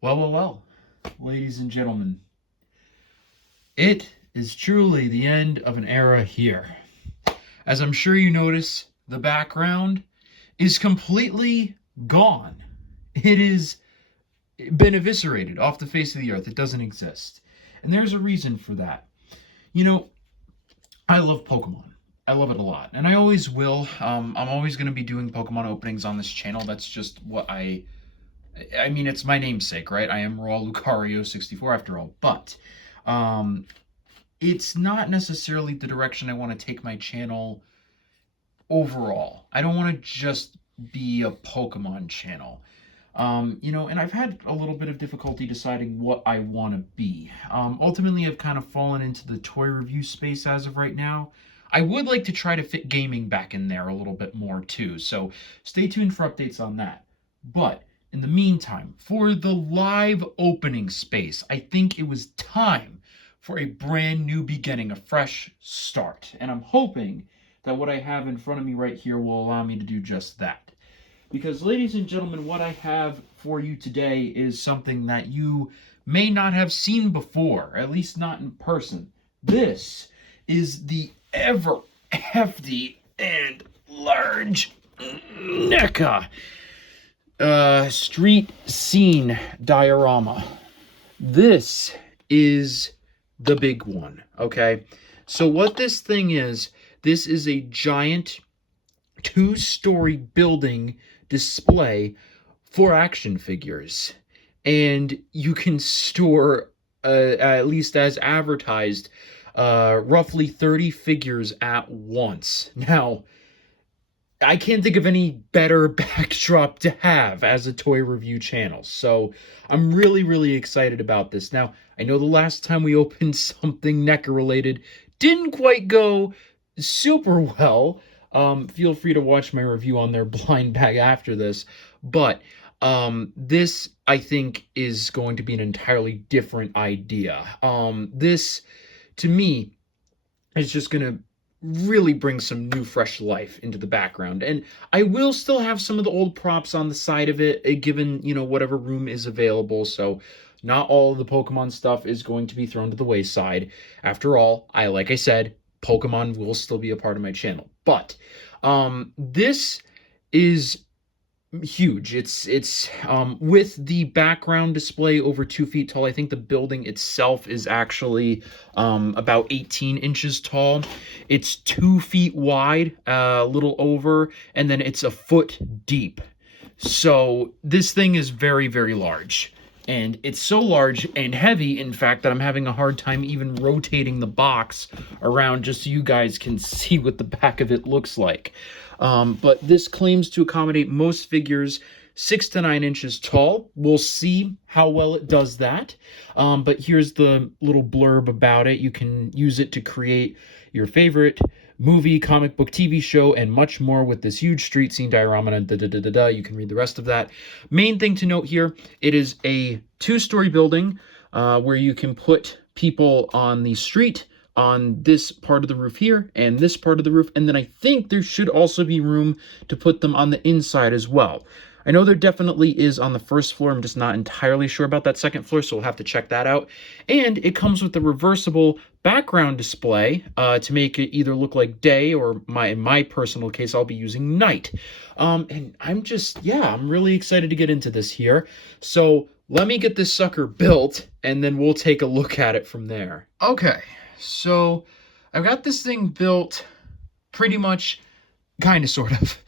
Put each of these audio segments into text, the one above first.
Well, ladies and gentlemen, it is truly the end of an era here. As I'm sure you notice, the background is completely gone. It has been eviscerated off the face of the earth. It doesn't exist. And there's a reason for that. You know, I love Pokemon. I love it a lot. And I always will. I'm always going to be doing Pokemon openings on this channel. That's just what I mean, it's my namesake, right? I am Raw Lucario 64 after all. But um, it's not necessarily the direction I want to take my channel overall. I don't want to just be a Pokemon channel. And I've had a little bit of difficulty deciding what I want to be. Ultimately, I've kind of fallen into the toy review space as of right now. I would like to try to fit gaming back in there a little bit more too, so stay tuned for updates on that. But in the meantime, for the live opening space, I think it was time for a brand new beginning, a fresh start. And I'm hoping that what I have in front of me right here will allow me to do just that. Because, ladies and gentlemen, what I have for you today is something that you may not have seen before, at least not in person. This is the ever hefty and large Neca street scene diorama. This is the big one, okay? So what this thing is, this is a giant two-story building display for action figures. And you can store, at least as advertised, roughly 30 figures at once. Now, I can't think of any better backdrop to have as a toy review channel. So I'm really, really excited about this. Now, I know the last time we opened something NECA related didn't quite go super well. Feel free to watch my review on their blind bag after this. But this, I think, is going to be an entirely different idea. This, to me, is just going to really bring some new fresh life into the background. And I will still have some of the old props on the side of it, given, whatever room is available. So not all of the Pokemon stuff is going to be thrown to the wayside. After all, like I said, Pokemon will still be a part of my channel. But this is huge. It's with the background display over 2 feet tall. I think the building itself is actually about 18 inches tall. It's 2 feet wide, a little over, and then it's a foot deep. So this thing is very, very large. And it's so large and heavy, in fact, that I'm having a hard time even rotating the box around just so you guys can see what the back of it looks like. But this claims to accommodate most figures 6 to 9 inches tall. We'll see how well it does that. But here's the little blurb about it. You can use it to create your favorite movie, comic book, TV show, and much more with this huge street scene diorama. You can read the rest of that. Main thing to note here, it is a 2-story building where you can put people on the street on this part of the roof here and this part of the roof. And then I think there should also be room to put them on the inside as well. I know there definitely is on the first floor. I'm just not entirely sure about that second floor, so we'll have to check that out. And it comes with a reversible background display to make it either look like day or, in my personal case, I'll be using night. And I'm really excited to get into this here. So let me get this sucker built, and then we'll take a look at it from there. Okay, so I've got this thing built pretty much, kind of, sort of.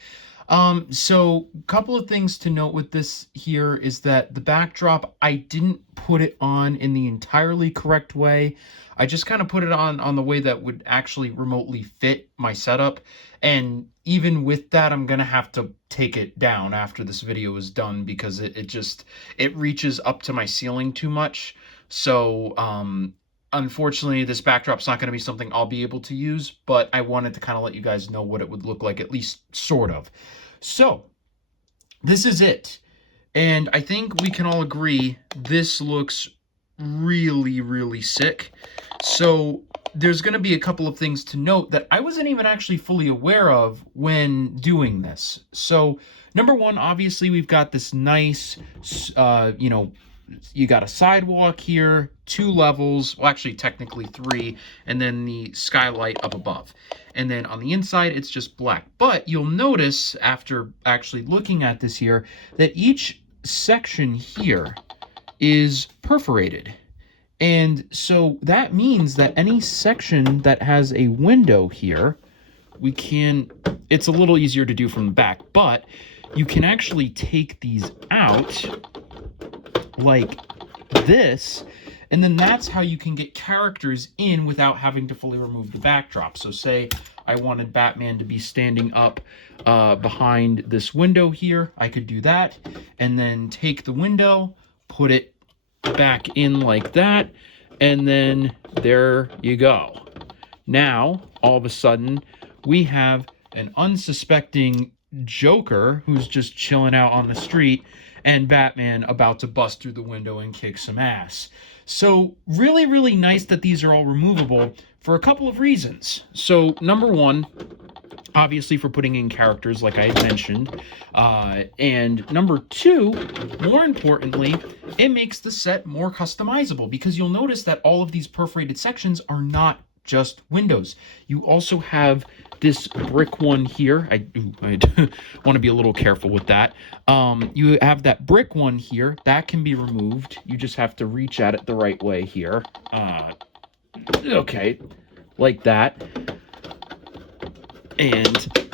So a couple of things to note with this here is that the backdrop, I didn't put it on in the entirely correct way. I just kind of put it on the way that would actually remotely fit my setup. And even with that, I'm going to have to take it down after this video is done because it reaches up to my ceiling too much. So, unfortunately, this backdrop's not going to be something I'll be able to use, but I wanted to kind of let you guys know what it would look like, at least sort of. So, this is it. And I think we can all agree this looks really, really sick. So, there's going to be a couple of things to note that I wasn't even actually fully aware of when doing this. So, number one, obviously, we've got this nice, you got a sidewalk here, 2 levels, well, actually technically 3, and then the skylight up above. And then on the inside, it's just black. But you'll notice after actually looking at this here that each section here is perforated. And so that means that any section that has a window here, we can, it's a little easier to do from the back, but you can actually take these out like this, and then that's how you can get characters in without having to fully remove the backdrop. So say I wanted Batman to be standing up behind this window here, I could do that, and then take the window, put it back in like that, and then there you go. Now, all of a sudden, we have an unsuspecting Joker who's just chilling out on the street, and Batman about to bust through the window and kick some ass. So really, really nice that these are all removable for a couple of reasons. So number one, obviously for putting in characters like I had mentioned. And number two, more importantly, it makes the set more customizable, because you'll notice that all of these perforated sections are not just windows. You also have this brick one here. I want to be a little careful with that. You have that brick one here. That can be removed. You just have to reach at it the right way here. Okay, like that. And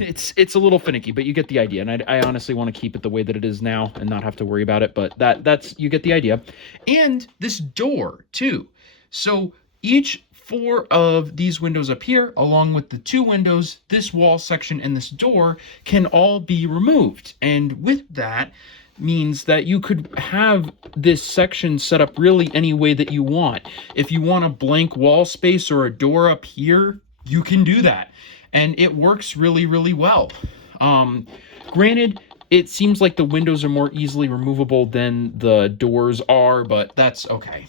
it's a little finicky, but you get the idea. And I honestly want to keep it the way that it is now and not have to worry about it. But that's you get the idea. And this door too. So each 4 of these windows up here, along with the 2 windows, this wall section, and this door, can all be removed. And with that means that you could have this section set up really any way that you want. If you want a blank wall space or a door up here, you can do that. And it works really, really well. Granted, it seems like the windows are more easily removable than the doors are, but that's okay.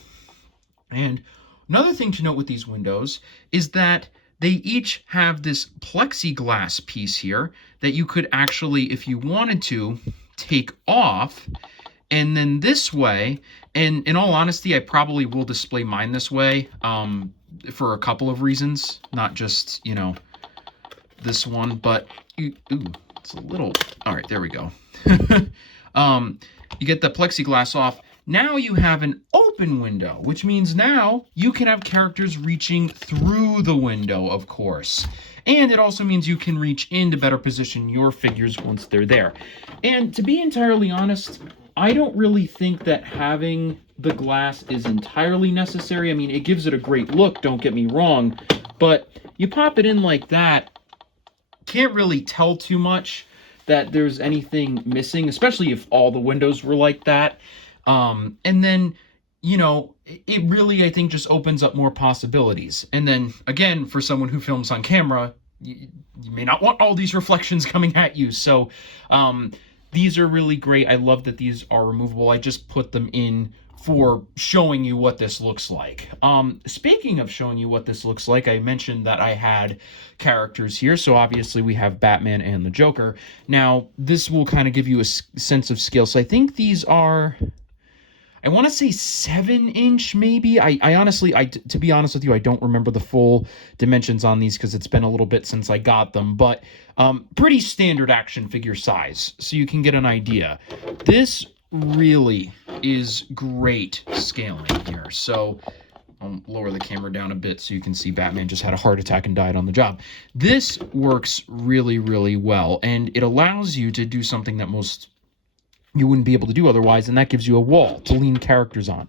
And another thing to note with these windows is that they each have this plexiglass piece here that you could actually, if you wanted to, take off. And then this way, and in all honesty, I probably will display mine this way for a couple of reasons, not just, you know, this one, but ooh, it's a little, all right, there we go. You get the plexiglass off. Now you have an open window, which means now you can have characters reaching through the window, of course. And it also means you can reach in to better position your figures once they're there. And to be entirely honest, I don't really think that having the glass is entirely necessary. I mean, it gives it a great look, don't get me wrong, but you pop it in like that, can't really tell too much that there's anything missing, especially if all the windows were like that. And then, you know, it really, I think, just opens up more possibilities. And then, again, for someone who films on camera, you may not want all these reflections coming at you. So these are really great. I love that these are removable. I just put them in for showing you what this looks like. Speaking of showing you what this looks like, I mentioned that I had characters here. So obviously we have Batman and the Joker. Now, this will kind of give you a sense of scale. So I think these are, I want to say 7-inch maybe. I honestly, to be honest with you, I don't remember the full dimensions on these because it's been a little bit since I got them, but pretty standard action figure size, so you can get an idea. This really is great scaling here. So I'll lower the camera down a bit so you can see Batman just had a heart attack and died on the job. This works really, really well, and it allows you to do something that you wouldn't be able to do otherwise, and that gives you a wall to lean characters on.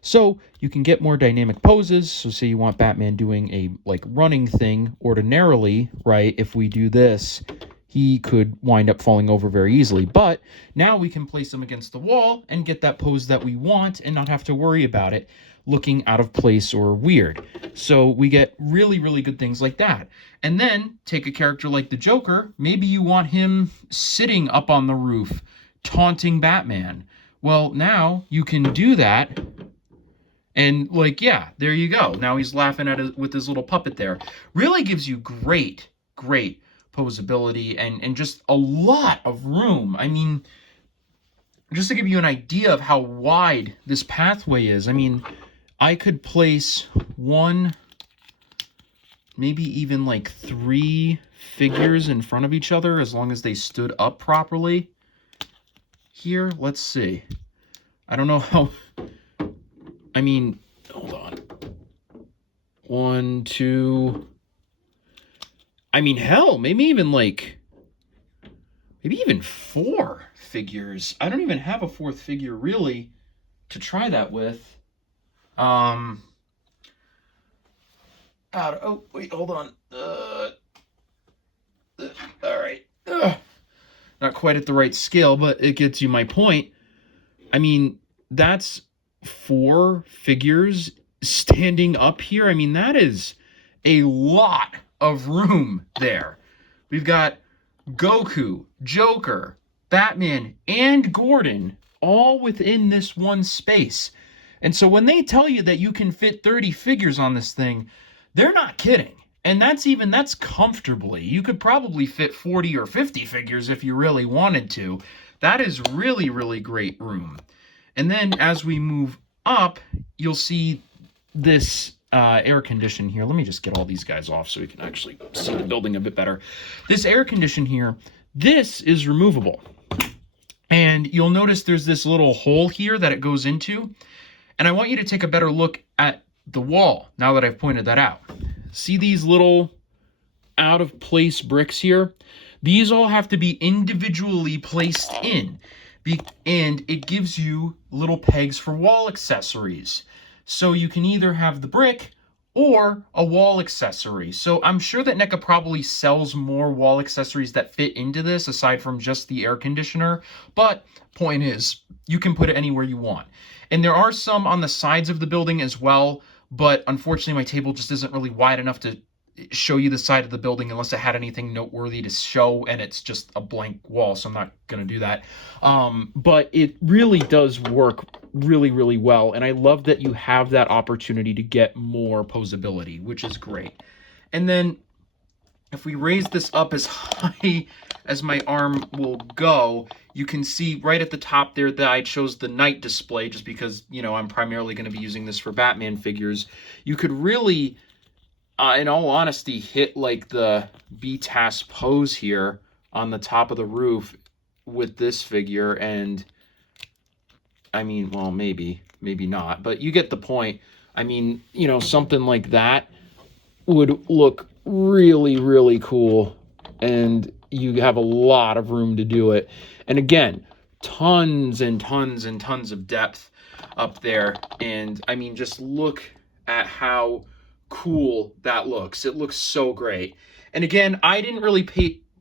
So you can get more dynamic poses. So say you want Batman doing a like running thing, ordinarily, right? If we do this, he could wind up falling over very easily. But now we can place him against the wall and get that pose that we want and not have to worry about it looking out of place or weird. So we get really, really good things like that. And then take a character like the Joker. Maybe you want him sitting up on the roof, taunting Batman. Well, now you can do that. And like, yeah, there you go. Now he's laughing at it with his little puppet there. Really gives you great, great posability and just a lot of room. I mean, just to give you an idea of how wide this pathway is, I mean, I could place one, maybe even like 3 figures in front of each other as long as they stood up properly. Here, let's see. I don't know how, I mean, hold on. 1, 2, I mean, hell, maybe even 4 figures. I don't even have a 4th figure really to try that with. Oh, wait, hold on. All right. Not quite at the right scale, but it gets you my point. I mean, that's 4 figures standing up here. I mean, that is a lot of room there. We've got Goku, Joker, Batman, and Gordon all within this one space. And so when they tell you that you can fit 30 figures on this thing, they're not kidding. And that's comfortably. You could probably fit 40 or 50 figures if you really wanted to. That is really, really great room. And then as we move up, you'll see this air condition here. Let me just get all these guys off so we can actually see the building a bit better. This air condition here, this is removable. And you'll notice there's this little hole here that it goes into. And I want you to take a better look at the wall now that I've pointed that out. See these little out of place bricks here? These all have to be individually placed in. And it gives you little pegs for wall accessories. So you can either have the brick or a wall accessory. So I'm sure that Neca probably sells more wall accessories that fit into this aside from just the air conditioner. But point is, you can put it anywhere you want. And there are some on the sides of the building as well, but unfortunately my table just isn't really wide enough to show you the side of the building unless it had anything noteworthy to show, and it's just a blank wall, so I'm not going to do that. But it really does work really, really well, and I love that you have that opportunity to get more posability, which is great. And then if we raise this up as high as my arm will go, you can see right at the top there that I chose the night display just because, you know, I'm primarily going to be using this for Batman figures. You could really, in all honesty, hit like the BTAS pose here on the top of the roof with this figure. And I mean, well, maybe not, but you get the point. I mean, you know, something like that would look really, really cool, and you have a lot of room to do it. And again, tons and tons and tons of depth up there. And I mean, just look at how cool that looks. It looks so great. And again, I didn't really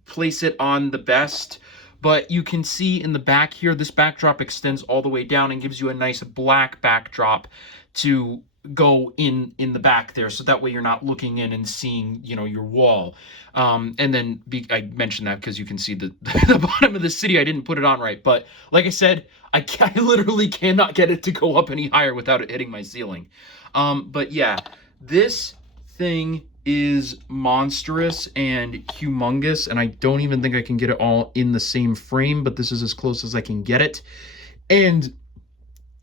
place it on the best, but you can see in the back here, this backdrop extends all the way down and gives you a nice black backdrop to go in the back there, so that way you're not looking in and seeing, you know, your wall. And then I mentioned that because you can see the bottom of the city. I didn't put it on right, but like I said, I literally cannot get it to go up any higher without it hitting my ceiling. But yeah, this thing is monstrous and humongous, and I don't even think I can get it all in the same frame, but this is as close as I can get it. And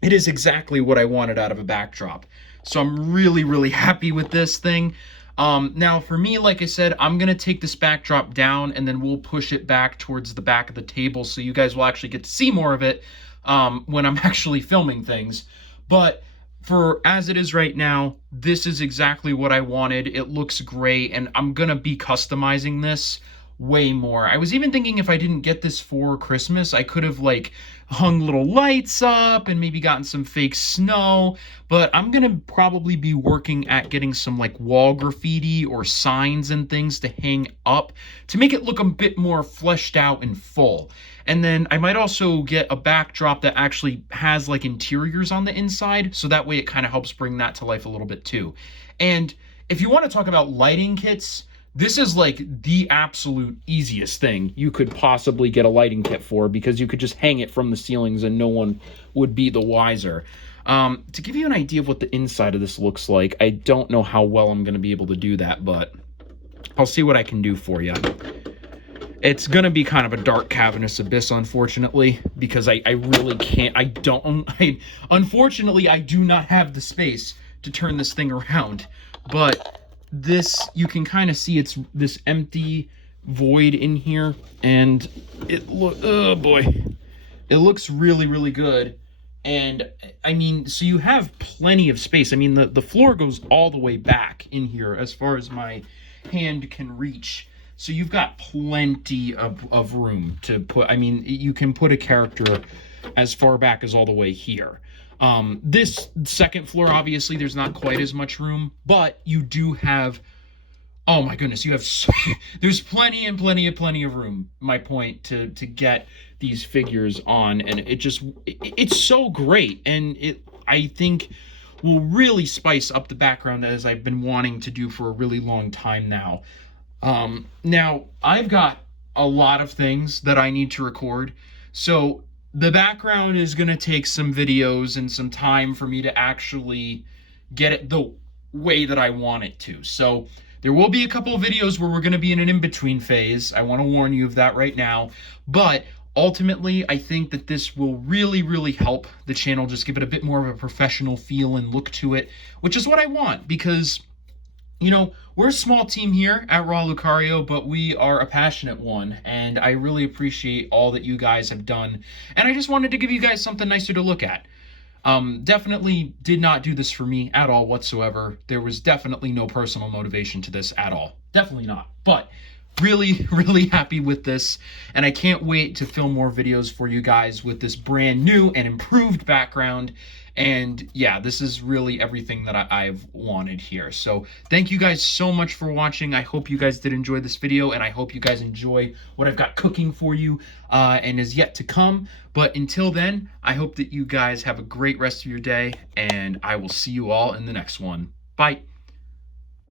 it is exactly what I wanted out of a backdrop. So I'm really, really happy with this thing. Now for me, like I said, I'm going to take this backdrop down and then we'll push it back towards the back of the table so you guys will actually get to see more of it when I'm actually filming things. But for as it is right now, this is exactly what I wanted. It looks great, and I'm going to be customizing this way more. I was even thinking if I didn't get this for Christmas, I could have like hung little lights up and maybe gotten some fake snow, but I'm gonna probably be working at getting some like wall graffiti or signs and things to hang up to make it look a bit more fleshed out and full. And then I might also get a backdrop that actually has like interiors on the inside, so that way it kind of helps bring that to life a little bit too. And if you want to talk about lighting kits, this is like the absolute easiest thing you could possibly get a lighting kit for, because you could just hang it from the ceilings and no one would be the wiser. To give you an idea of what the inside of this looks like, I don't know how well I'm going to be able to do that, but I'll see what I can do for you. It's going to be kind of a dark cavernous abyss, unfortunately, because I really can't, unfortunately, I do not have the space to turn this thing around. But this, you can kind of see it's this empty void in here, and oh boy, it looks really, really good. And I mean, so you have plenty of space. I mean, the floor goes all the way back in here as far as my hand can reach. So you've got plenty of room to put. I mean, you can put a character as far back as all the way here. This second floor, obviously, there's not quite as much room, but you do have, oh my goodness, you have, there's plenty of room, my point, to get these figures on, and it's so great, and I think will really spice up the background, as I've been wanting to do for a really long time now. Now, I've got a lot of things that I need to record, so the background is going to take some videos and some time for me to actually get it the way that I want it to. So there will be a couple of videos where we're going to be in an in-between phase. I want to warn you of that right now. But ultimately, I think that this will really, really help the channel just give it a bit more of a professional feel and look to it, which is what I want, because, you know, we're a small team here at Raw Lucario, but we are a passionate one, and I really appreciate all that you guys have done, and I just wanted to give you guys something nicer to look at. Definitely did not do this for me at all whatsoever. There was definitely no personal motivation to this at all. Definitely not. But really, really happy with this, and I can't wait to film more videos for you guys with this brand new and improved background. And yeah, this is really everything that I've wanted here. So thank you guys so much for watching. I hope you guys did enjoy this video, and I hope you guys enjoy what I've got cooking for you and is yet to come. But until then, I hope that you guys have a great rest of your day, and I will see you all in the next one. Bye.